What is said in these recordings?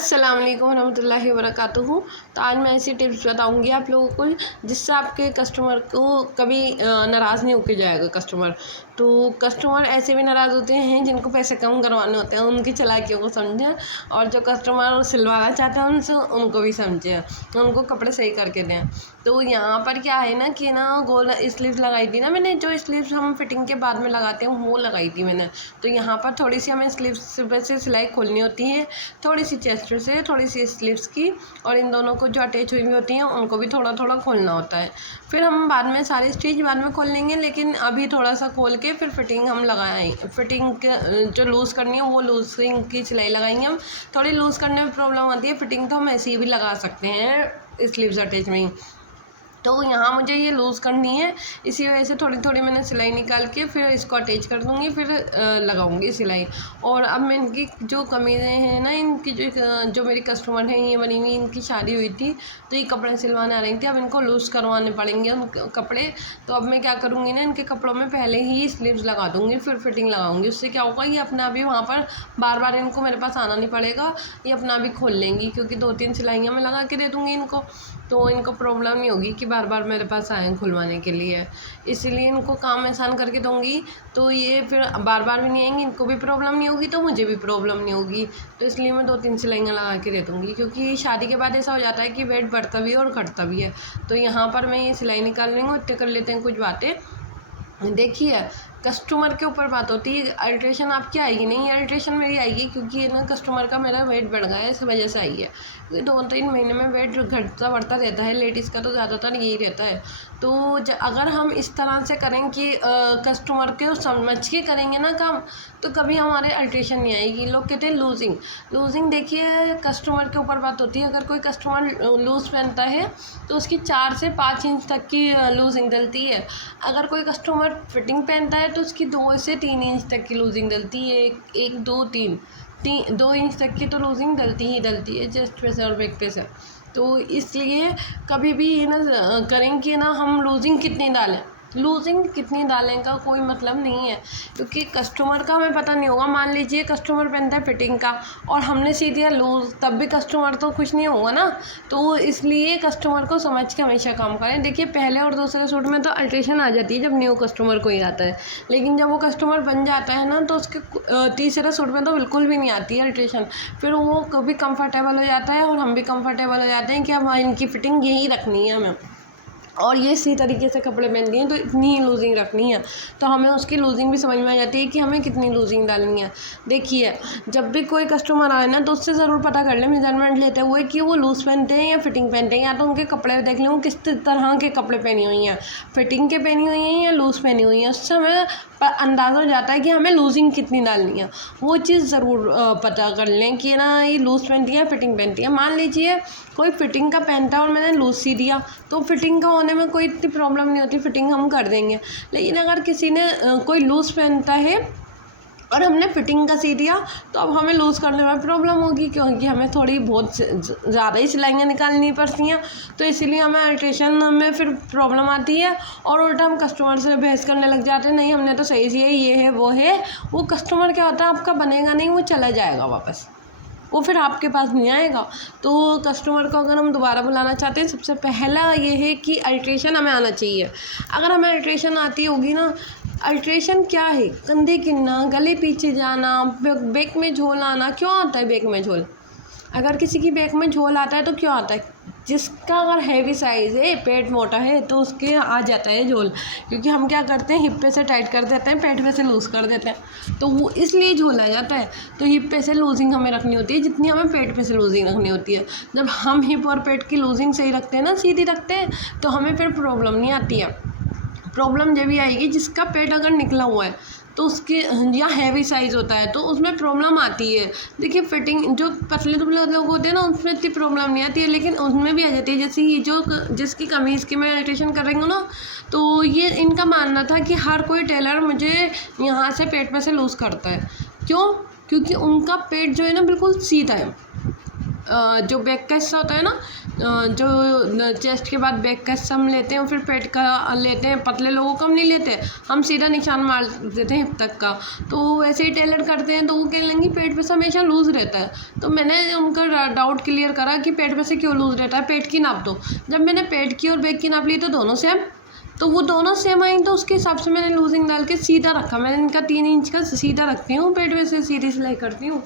अस्सलाम वालेकुम रहमतुल्लाहि व बरकातुहू। तो आज मैं ऐसी टिप्स बताऊंगी आप लोगों को जिससे आपके कस्टमर को कभी नाराज़ नहीं होके जाएगा कस्टमर। तो कस्टमर ऐसे भी नाराज़ होते हैं जिनको पैसे कम करवाने होते हैं, उनकी चालाकियों को समझें, और जो कस्टमर सिलवाना चाहते हैं उनसे उनको भी समझें, उनको कपड़े सही करके दें। तो यहाँ पर क्या है ना कि गोल स्लीव्स लगाई थी ना मैंने, जो स्लीव्स हम फिटिंग के बाद में लगाते हैं वो लगाई थी मैंने। तो यहाँ पर थोड़ी सी हमें स्लीव्स से सिलाई खोलनी होती है, थोड़ी सी चेस्ट से, थोड़ी सी स्लीव्स की, और इन दोनों को जो अटैच हुई होती हैं उनको भी थोड़ा थोड़ा खोलना होता है। फिर हम बाद में सारी स्टिच बाद में खोल लेंगे, लेकिन अभी थोड़ा सा खोल के फिर फिटिंग हम लगाएं। फिटिंग के जो लूज़ करनी है वो लूजिंग की सिलाई लगाएंगे हम। थोड़ी लूज़ करने में प्रॉब्लम आती है, फिटिंग तो हम ऐसे ही भी लगा सकते हैं स्लीव्स अटैच में ही। तो यहाँ मुझे ये लूज़ करनी है, इसी वजह से थोड़ी थोड़ी मैंने सिलाई निकाल के फिर इसको अटैच कर दूँगी, फिर लगाऊँगी सिलाई। और अब मैं इनकी जो कमीज़ें हैं ना, इनकी जो मेरी कस्टमर हैं ये बनी हुई, इनकी शादी हुई थी तो ये कपड़े सिलवाने आ रही थी। अब इनको लूज़ करवाने पड़ेंगे उन कपड़े। तो अब मैं क्या करूँगी ना, इनके कपड़ों में पहले ही स्लीव्स लगा दूँगी, फिर फिटिंग लगाऊँगी। उससे क्या होगा, ये अपना भी वहाँ पर बार बार इनको मेरे पास आना नहीं पड़ेगा, ये अपना भी खोल लेंगी, क्योंकि 2-3 सिलाइयाँ मैं लगा के दे दूँगी इनको। तो इनको प्रॉब्लम नहीं होगी कि बार बार मेरे पास आएँ खुलवाने के लिए, इसीलिए इनको काम आसान करके दूँगी। तो ये फिर बार बार भी नहीं आएंगी, इनको भी प्रॉब्लम नहीं होगी तो मुझे भी प्रॉब्लम नहीं होगी। तो इसलिए मैं 2-3 सिलाइयाँ लगा के दे दूँगी, क्योंकि शादी के बाद ऐसा हो जाता है कि वेट बढ़ता भी है और घटता भी है। तो यहाँ पर मैं ये सिलाई निकाल लूँगी, इतने कर लेते हैं कुछ बातें। देखिए, कस्टमर के ऊपर बात होती है, अल्ट्रेशन आपकी आएगी नहीं, अल्ट्रेशन मेरी आएगी, क्योंकि ये ना कस्टमर का मेरा वेट बढ़ गया है, इस वजह से आई है। क्योंकि 2-3 महीने में वेट घटता बढ़ता रहता है, लेडीज़ का तो ज़्यादातर यही रहता है। तो अगर हम इस तरह से करें कि कस्टमर के समझ के करेंगे ना काम, तो कभी हमारे अल्ट्रेशन नहीं आएगी। लोग कहते हैं लूजिंग देखिए कस्टमर के ऊपर बात होती है। अगर कोई कस्टमर लूज़ पहनता है तो उसकी 4 से 5 इंच तक की लूजिंग डलती है। अगर कोई कस्टमर फिटिंग पहनता है तो उसकी 2 से 3 इंच तक की लूजिंग डलती है। 1, 2, 3 2 इंच तक की तो लूजिंग डलती है चेस्ट पे से और बैक पे से। तो इसलिए कभी भी ये ना करें कि ना हम लूजिंग कितनी डालें का कोई मतलब नहीं है, क्योंकि कस्टमर का हमें पता नहीं होगा। मान लीजिए कस्टमर पहनता है फिटिंग का और हमने सी दिया लूज़, तब भी कस्टमर तो खुश नहीं होगा ना। तो इसलिए कस्टमर को समझ के हमेशा काम करें। देखिए, पहले और दूसरे सूट में तो अल्ट्रेशन आ जाती है जब न्यू कस्टमर कोई आता है, लेकिन जब वो कस्टमर बन जाता है ना तो उसके तीसरे सूट में तो बिल्कुल भी नहीं आती है अल्ट्रेशन। फिर वो कभी कंफर्टेबल हो जाता है और हम भी कंफर्टेबल हो जाते हैं कि अब इनकी फिटिंग यही रखनी है हमें, और ये इसी तरीके से कपड़े पहनती हैं तो इतनी ही लूजिंग रखनी है। तो हमें उसकी लूजिंग भी समझ में आ जाती है कि हमें कितनी लूजिंग डालनी है। देखिए, जब भी कोई कस्टमर आए ना तो उससे ज़रूर पता कर लें मेजरमेंट लेते हुए कि वो लूज़ पहनते हैं या फिटिंग पहनते हैं, या तो उनके कपड़े देख लें वो किस तरह के कपड़े पहनी हुई हैं, फिटिंग के पहनी हुई हैं या लूज़ पहनी हुई हैं। उससे हमें अंदाज़ा हो जाता है कि हमें लूजिंग कितनी डालनी है। वो चीज़ ज़रूर पता कर लें कि ना ये लूज़ पहनती है फिटिंग पहनती है। मान लीजिए कोई फिटिंग का पहनता है और मैंने लूज़ सी दिया, तो फिटिंग का होने में कोई इतनी प्रॉब्लम नहीं होती, फिटिंग हम कर देंगे। लेकिन अगर किसी ने कोई लूज़ पहनता है और हमने फिटिंग का सी दिया, तो अब हमें लूज़ करने में प्रॉब्लम होगी, क्योंकि हमें थोड़ी बहुत ज़्यादा ही सिलाइयाँ निकालनी पड़ती हैं। तो इसीलिए हमें अल्ट्रेशन में फिर प्रॉब्लम आती है, और उल्टा हम कस्टमर से बहस करने लग जाते हैं, नहीं हमने तो सही सी है, ये है वो है। वो कस्टमर क्या होता है, आपका बनेगा नहीं, वो चला जाएगा वापस, वो फिर आपके पास नहीं आएगा। तो कस्टमर को अगर हम दोबारा बुलाना चाहते हैं, सबसे पहला ये है कि अल्ट्रेशन हमें आना चाहिए। अगर हमें अल्ट्रेशन आती होगी ना, अल्ट्रेशन क्या है, कंधे गिरना, गले पीछे जाना, बैक में झोल आना। क्यों आता है बैक में झोल? अगर किसी की बैक में झोल आता है तो क्यों आता है? जिसका अगर हैवी साइज़ है, पेट मोटा है, तो उसके आ जाता है झोल, क्योंकि हम क्या करते हैं, हिप पे से टाइट कर देते हैं, पेट पे से लूज़ कर देते हैं, तो वो इसलिए झोल आ जाता है। तो हिप पे से लूजिंग हमें रखनी होती है जितनी हमें पेट पे से लूजिंग रखनी होती है। जब हम हिप और पेट की लूजिंग सही रखते हैं ना, सीधी रखते हैं, तो हमें फिर प्रॉब्लम नहीं आती है। प्रॉब्लम जब भी आएगी जिसका पेट अगर निकला हुआ है तो उसके, या हैवी साइज़ होता है तो उसमें प्रॉब्लम आती है। देखिए, फिटिंग जो पतले दुबले लोग होते हैं ना, उसमें इतनी प्रॉब्लम नहीं आती है, लेकिन उसमें भी आ जाती है। जैसे ये जो जिसकी कमीज़ की मैं अल्ट्रेशन कर रही हूँ ना, तो ये इनका मानना था कि हर कोई टेलर मुझे यहाँ से पेट में से लूज़ करता है। क्यों? क्योंकि उनका पेट जो है ना बिल्कुल सीधा है, जो बैक का हिस्सा होता है ना, जो चेस्ट के बाद बैक का हिस्सा हम लेते हैं, फिर पेट का लेते हैं। पतले लोगों को हम नहीं लेते, हम सीधा निशान मार देते हैं हिप तक का। तो वैसे ही टेलर करते हैं, तो वो कह लेंगे पेट पे से हमेशा लूज़ रहता है। तो मैंने उनका डाउट क्लियर करा कि पेट पे से क्यों लूज़ रहता है, पेट की नाप दो। जब मैंने पेट की और बैक की नाप ली तो दोनों सेम, तो वो दोनों सेम आई, तो उसके हिसाब से मैंने लूजिंग डाल के सीधा रखा। मैंने इनका 3 इंच का सीधा रखती हूँ, पेट में से सीधी सिलाई करती हूँ।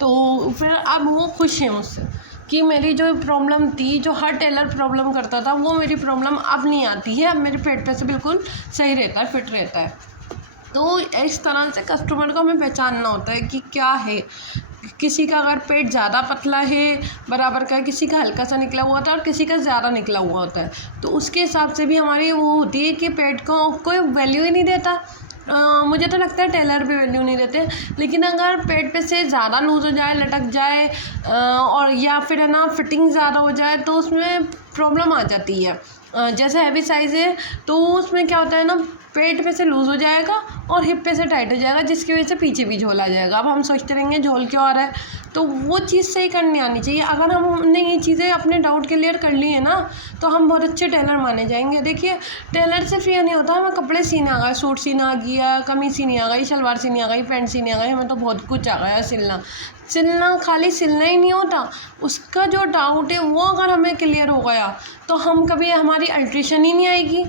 तो फिर अब वो खुश हैं मुझसे कि मेरी जो प्रॉब्लम थी, जो हर टेलर प्रॉब्लम करता था, वो मेरी प्रॉब्लम अब नहीं आती है। अब मेरे पेट पे से बिल्कुल सही रहता है, फिट रहता है। तो इस तरह से कस्टमर को हमें पहचानना होता है कि क्या है। किसी का अगर पेट ज़्यादा पतला है बराबर का, किसी का हल्का सा निकला हुआ होता है और किसी का ज़्यादा निकला हुआ होता है, तो उसके हिसाब से भी हमारी वो होती है कि पेट को कोई वैल्यू ही नहीं देता। मुझे तो लगता है टेलर भी वैल्यू नहीं देते। लेकिन अगर पेट पे से ज़्यादा लूज़ हो जाए, लटक जाए, और या फिर है ना फिटिंग ज़्यादा हो जाए, तो उसमें प्रॉब्लम आ जाती है। जैसे हैवी साइज़ है तो उसमें क्या होता है ना, पेट पे से लूज़ हो जाएगा और हिप पे से टाइट हो जाएगा, जिसकी वजह से पीछे भी झोल आ जाएगा। अब हम सोचते रहेंगे झोल क्यों आ रहा है, तो वो चीज़ सही करनी आनी चाहिए। अगर हमने ये चीज़ें अपने डाउट क्लियर कर ली है ना, तो हम बहुत अच्छे टेलर माने जाएंगे। देखिए, टेलर सिर्फ ये नहीं होता हमें कपड़े सीने आ गए, सूट सीना आ गया, कमीज सीनी आ गई, शलवार सीनी आ गई, पैंट सीनी आ गई, हमें तो बहुत कुछ आ गया सिलना खाली सिलना ही नहीं होता। उसका जो डाउट है वो अगर हमें क्लियर हो गया, तो हम कभी हमारी अल्ट्रेशन ही नहीं आएगी।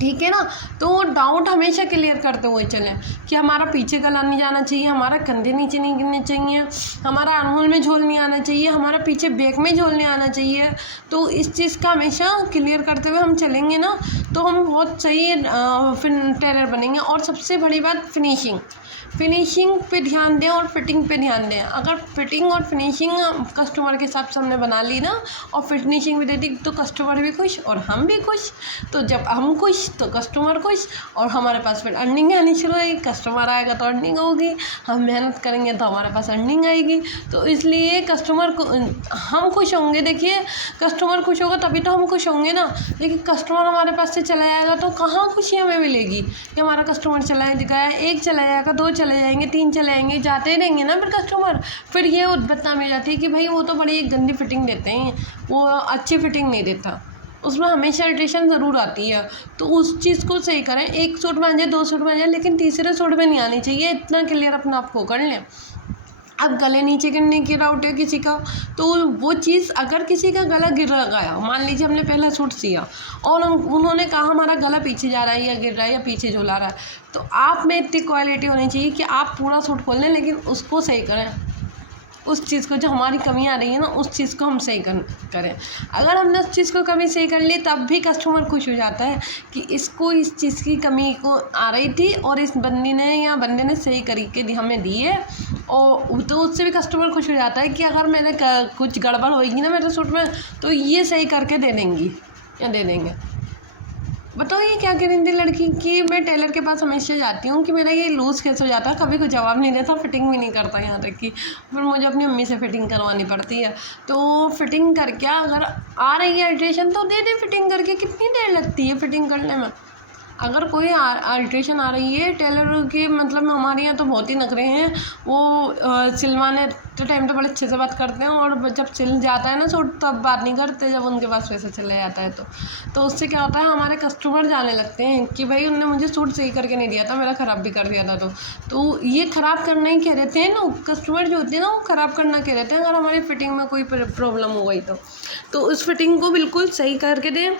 ठीक है ना। तो वो डाउट हमेशा क्लियर करते हुए चलें कि हमारा पीछे गला नहीं जाना चाहिए, हमारा कंधे नीचे नहीं गिरने चाहिए, हमारा आर्महोल में झोल नहीं आना चाहिए, हमारा पीछे बैक में झोल नहीं आना चाहिए। तो इस चीज़ का हमेशा क्लियर करते हुए हम चलेंगे ना, तो हम बहुत सही फिर टेलर बनेंगे। और सबसे बड़ी बात, फिनिशिंग पे ध्यान दें और फिटिंग पे ध्यान दें। अगर फिटिंग और फिनिशिंग कस्टमर के हिसाब से हमने बना ली ना, और फिनिशिंग भी दे दी, तो कस्टमर भी खुश और हम भी खुश। तो जब हम खुश तो कस्टमर खुश, और हमारे पास फिर अर्निंग आनी शुरू होगी। कस्टमर आएगा तो अर्निंग होगी, हम मेहनत करेंगे तो हमारे पास अर्निंग आएगी। तो इसलिए कस्टमर को हम खुश होंगे। देखिए, कस्टमर खुश होगा तभी तो हम खुश होंगे ना। लेकिन कस्टमर हमारे पास से चला जाएगा तो कहाँ खुशी हमें मिलेगी कि हमारा कस्टमर चला गया, एक चला जाएगा, 2 चले जाएंगे, 3 चले जाएंगे, जाते ही रहेंगे ना फिर कस्टमर। फिर ये उद्भटता मिल जाती है कि भाई वो तो बड़ी गंदी फिटिंग देते हैं, वो अच्छी फिटिंग नहीं देता, उसमें हमेशा अल्ट्रेशन ज़रूर आती है। तो उस चीज़ को सही करें। 1 सूट में आ जाए, 2 सूट में आ जाए, लेकिन तीसरे सूट में नहीं आनी चाहिए। इतना क्लियर अपना आप को कर लें। अब गले नीचे गिरने की डाउट है किसी का, तो वो चीज़, अगर किसी का गला गिर गया, मान लीजिए हमने पहला सूट सिया और उन्होंने कहा हमारा गला पीछे जा रहा है या गिर रहा है या पीछे झुला रहा है, तो आप में इतनी क्वालिटी होनी चाहिए कि आप पूरा सूट खोल लें, लेकिन उसको सही करें। उस चीज़ को, जो हमारी कमी आ रही है ना, उस चीज़ को हम सही करें। अगर हमने उस चीज़ को कमी सही कर ली, तब भी कस्टमर खुश हो जाता है कि इसको इस चीज़ की कमी को आ रही थी और इस बंदी ने सही तरीके हमें दिए, और तो उससे भी कस्टमर खुश हो जाता है कि अगर मैंने कुछ गड़बड़ होएगी ना मेरे सूट में, तो ये सही करके दे देंगी या दे देंगे। बताओ ये क्या कह रही थी लड़की कि मैं टेलर के पास हमेशा जाती हूँ कि मेरा ये लूज़ कैसे हो जाता है, कभी कोई जवाब नहीं देता, फिटिंग भी नहीं करता, यहाँ तक कि फिर मुझे अपनी मम्मी से फ़िटिंग करवानी पड़ती है। तो फिटिंग करके अगर आ रही है अल्ट्रेशन तो दे दे फिटिंग करके। कितनी देर लगती है फिटिंग करने में? अगर कोई अल्ट्रेशन आ रही है टेलर की, मतलब हमारे यहाँ तो बहुत ही नखरे हैं। वो सिलवाने तो टाइम तो बड़े अच्छे से बात करते हैं, और जब सिल जाता है ना सूट तब बात नहीं करते, जब उनके पास पैसा चला जाता है तो उससे क्या होता है, हमारे कस्टमर जाने लगते हैं कि भाई उनने मुझे सूट सही करके नहीं दिया था, मेरा ख़राब भी कर दिया था। तो ये ख़राब करना ही कह रहते हैं ना, कस्टमर जो होते हैं ना, वो ख़राब करना कह रहते हैं। अगर हमारी फ़िटिंग में कोई प्रॉब्लम हो गई तो उस फिटिंग को बिल्कुल सही करके दें।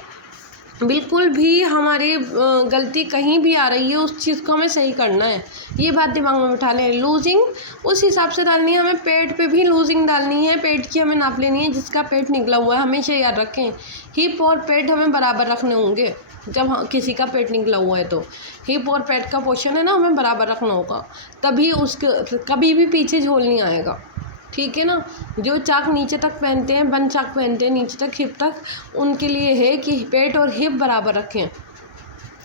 बिल्कुल भी हमारी गलती कहीं भी आ रही है, उस चीज़ को हमें सही करना है। ये बात दिमाग में बिठा लें। लूजिंग उस हिसाब से डालनी है, हमें पेट पे भी लूजिंग डालनी है, पेट की हमें नाप लेनी है जिसका पेट निकला हुआ है। हमेशा याद रखें, हिप और पेट हमें बराबर रखने होंगे। जब किसी का पेट निकला हुआ है तो हिप और पेट का पोर्शन है ना, हमें बराबर रखना होगा, तभी उसके कभी भी पीछे झोल नहीं आएगा। ठीक है ना। जो चाक नीचे तक पहनते हैं, बंद चाक पहनते हैं नीचे तक, हिप तक, उनके लिए है कि पेट और हिप बराबर रखें।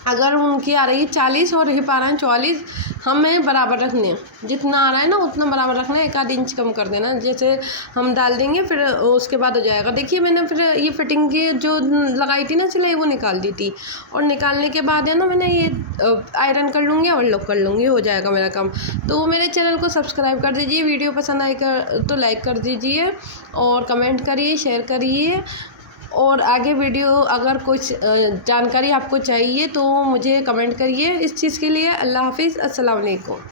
अगर उनकी आ रही है 40 और ये पा रहे हैं 44, हमें बराबर रखने हैं। जितना आ रहा है ना उतना बराबर रखना है, 1 आध इंच कम कर देना। जैसे हम डाल देंगे फिर उसके बाद हो जाएगा। देखिए मैंने फिर ये फिटिंग की जो लगाई थी ना सिलाई, वो निकाल दी थी, और निकालने के बाद है ना मैंने ये आयरन कर लूँगी और लॉक कर लूँगी, हो जाएगा मेरा काम। तो मेरे चैनल को सब्सक्राइब कर दीजिए, वीडियो पसंद आई तो लाइक कर दीजिए, और कमेंट करिए, शेयर करिए। और आगे वीडियो अगर कुछ जानकारी आपको चाहिए तो मुझे कमेंट करिए इस चीज़ के लिए। अल्लाह हाफ़िज़, अस्सलाम वालेकुम।